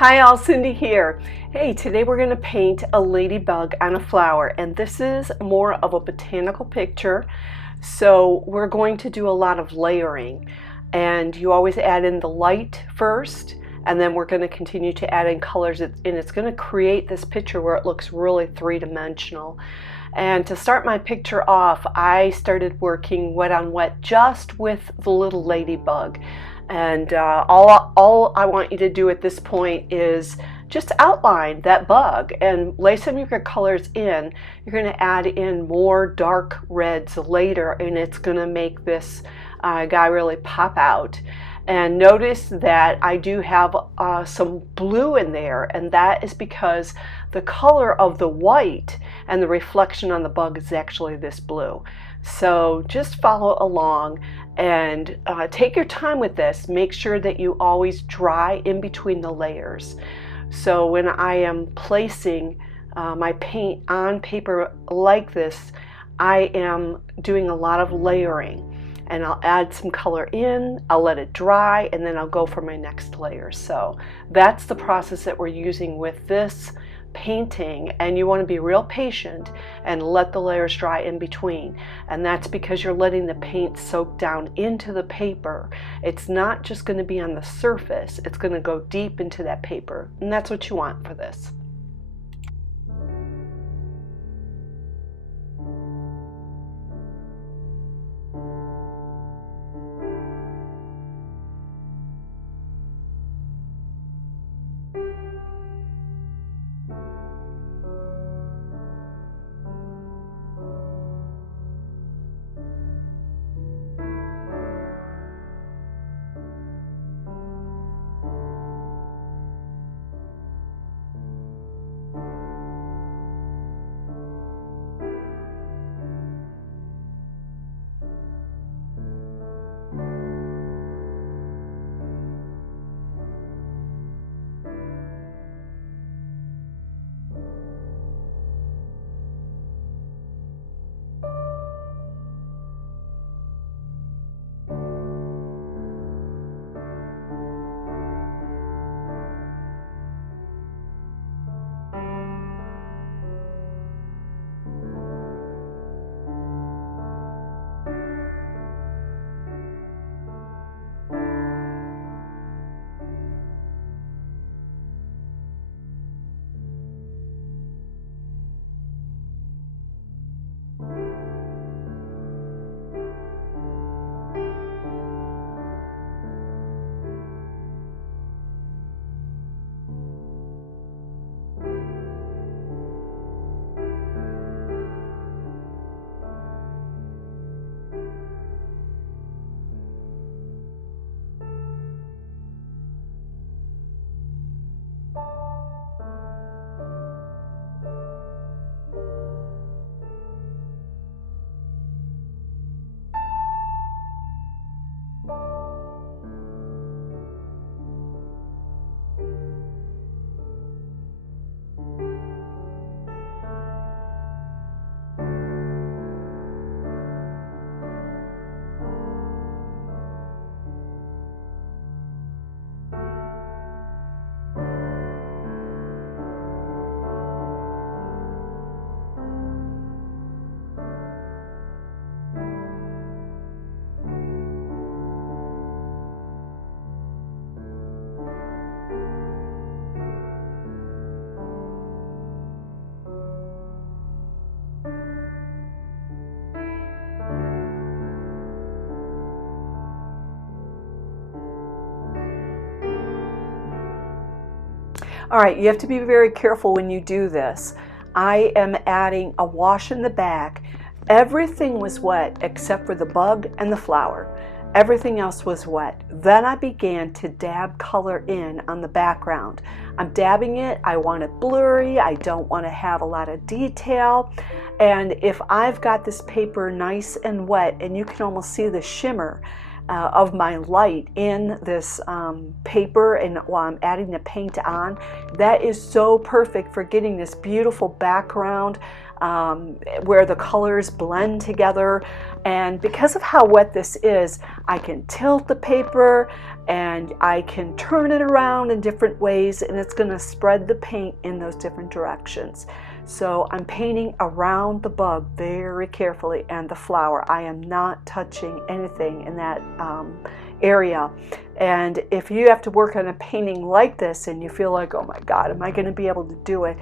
Hi all, Cindy here. Hey, today we're going to paint a ladybug on a flower, and this is more of a botanical picture, so we're going to do a lot of layering, and you always add in the light first, and then we're going to continue to add in colors, and it's going to create this picture where it looks really three-dimensional. And to start my picture off, I started working wet on wet just with the little ladybug. And all I want you to do at this point is just outline that bug and lay some of your colors in. You're going to add in more dark reds later, and it's going to make this guy really pop out. And notice that I do have some blue in there, and that is because the color of the white and the reflection on the bug is actually this blue. So just follow along and take your time with this. Make sure that you always dry in between the layers. So when I am placing my paint on paper like this, I am doing a lot of layering. And I'll add some color in, I'll let it dry, and then I'll go for my next layer. So that's the process that we're using with this painting, and you want to be real patient and let the layers dry in between. And that's because you're letting the paint soak down into the paper. It's not just going to be on the surface, it's going to go deep into that paper, and that's what you want for this. All right, you have to be very careful when you do this. I am adding a wash in the back. Everything was wet except for the bug and the flower. Everything else was wet. Then I began to dab color in on the background. I'm dabbing it, I want it blurry, I don't want to have a lot of detail. And if I've got this paper nice and wet, and you can almost see the shimmer of my light in this paper, and while I'm adding the paint on, that is so perfect for getting this beautiful background where the colors blend together. And because of how wet this is, I can tilt the paper and I can turn it around in different ways, and it's going to spread the paint in those different directions. So I'm painting around the bug very carefully and the flower. I am not touching anything in that area. And if you have to work on a painting like this and you feel like, oh my God, am I going to be able to do it?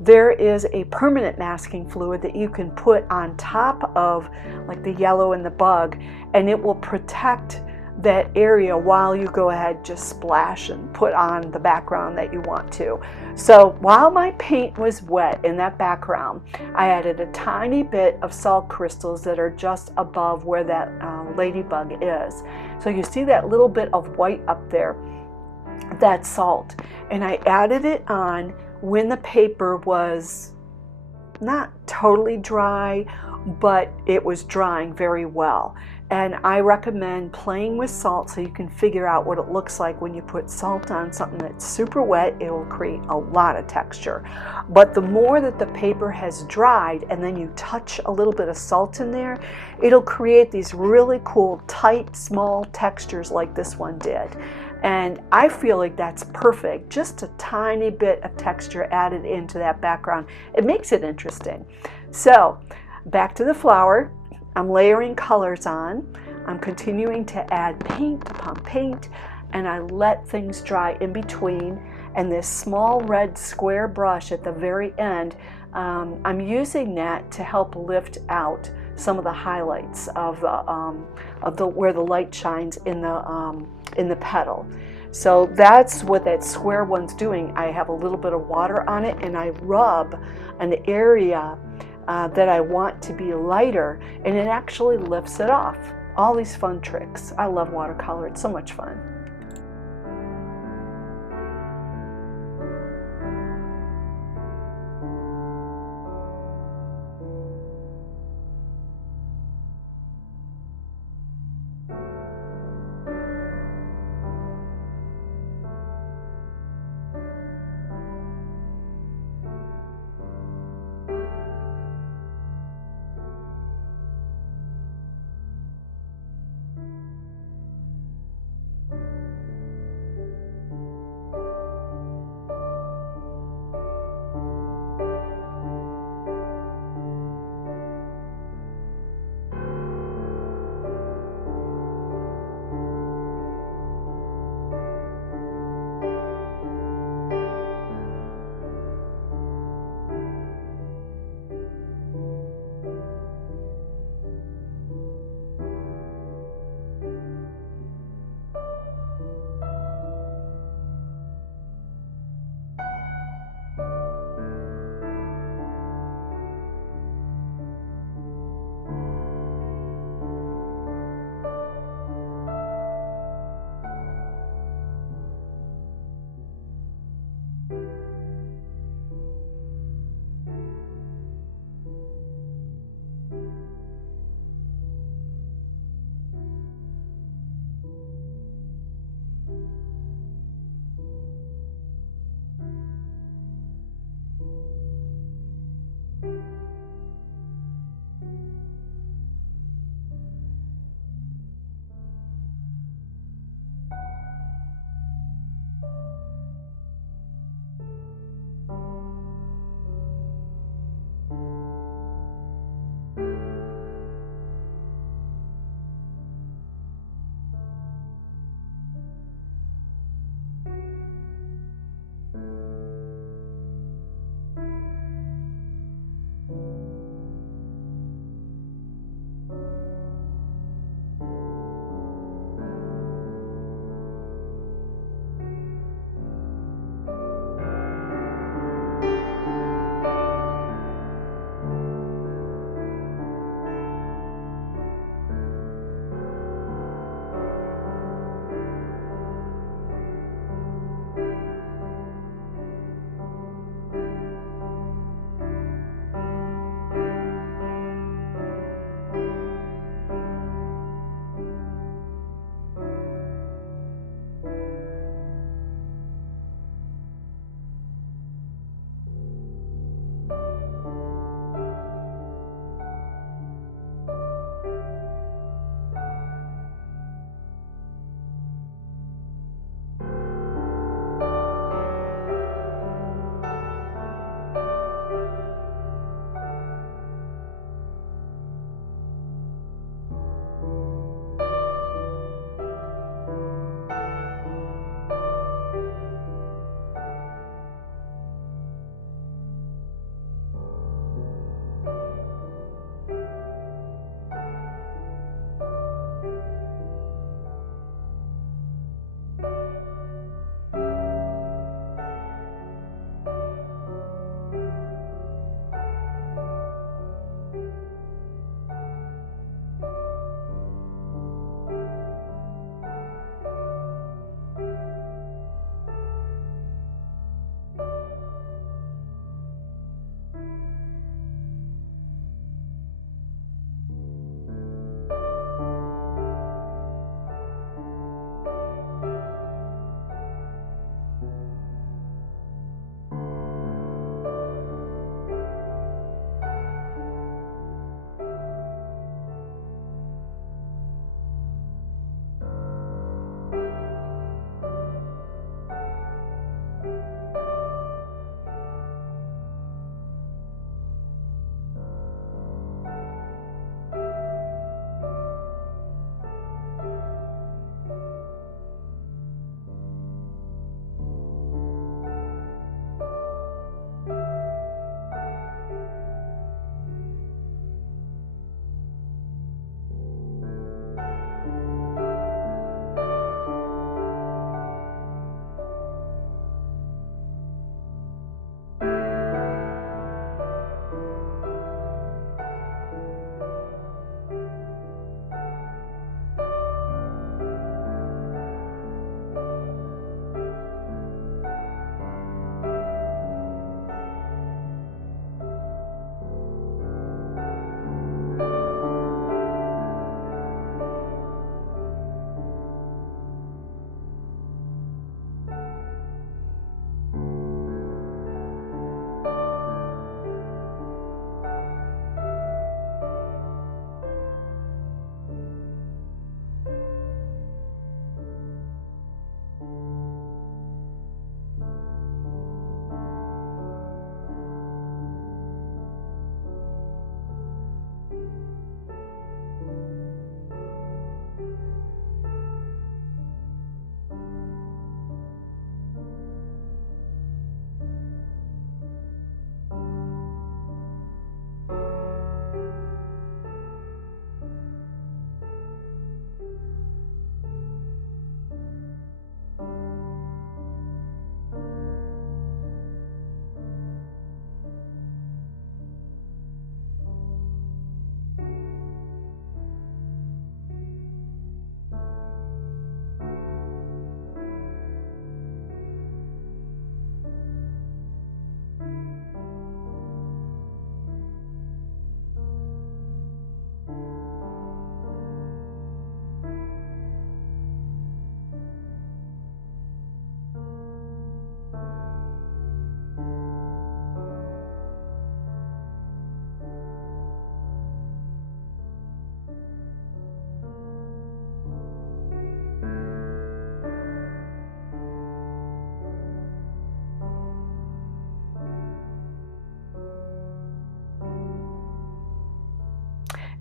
There is a permanent masking fluid that you can put on top of like the yellow and the bug, and it will protect that area while you go ahead, just splash and put on the background that you want to. So while my paint was wet in that background, I added a tiny bit of salt crystals that are just above where that ladybug is. So you see that little bit of white up there, that's salt. And I added it on when the paper was not totally dry, but it was drying very well. And I recommend playing with salt so you can figure out what it looks like when you put salt on something that's super wet. It will create a lot of texture. But the more that the paper has dried and then you touch a little bit of salt in there, it'll create these really cool, tight, small textures like this one did. And I feel like that's perfect. Just a tiny bit of texture added into that background. It makes it interesting. So back to the flower. I'm layering colors on. I'm continuing to add paint upon paint, and I let things dry in between. And this small red square brush at the very end, I'm using that to help lift out some of the highlights of the where the light shines in the petal. So that's what that square one's doing. I have a little bit of water on it, and I rub an area that I want to be lighter, and it actually lifts it off. All these fun tricks. I love watercolor. It's so much fun.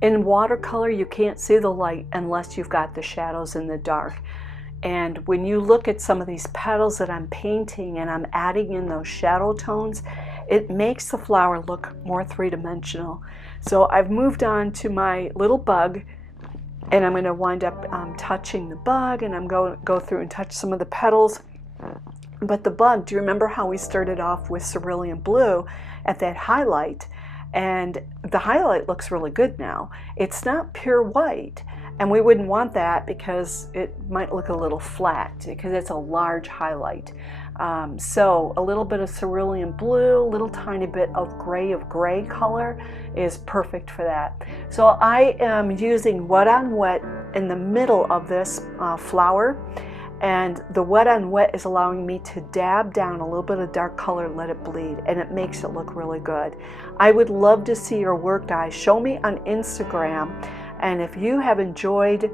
In watercolor, you can't see the light unless you've got the shadows in the dark. And when you look at some of these petals that I'm painting and I'm adding in those shadow tones, it makes the flower look more three-dimensional. So I've moved on to my little bug, and I'm going to wind up touching the bug, and I'm going to go through and touch some of the petals. But the bug, do you remember how we started off with cerulean blue at that highlight? And the highlight looks really good now. It's not pure white, and we wouldn't want that because it might look a little flat because it's a large highlight. So a little bit of cerulean blue, a little tiny bit of gray color is perfect for that. So I am using wet on wet in the middle of this flower. And the wet on wet is allowing me to dab down a little bit of dark color, let it bleed, and it makes it look really good. I would love to see your work, guys. Show me on Instagram. And if you have enjoyed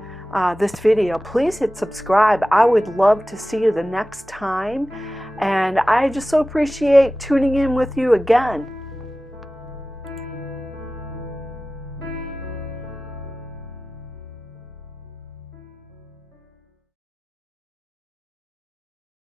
this video, please hit subscribe. I would love to see you the next time. And I just so appreciate tuning in with you again.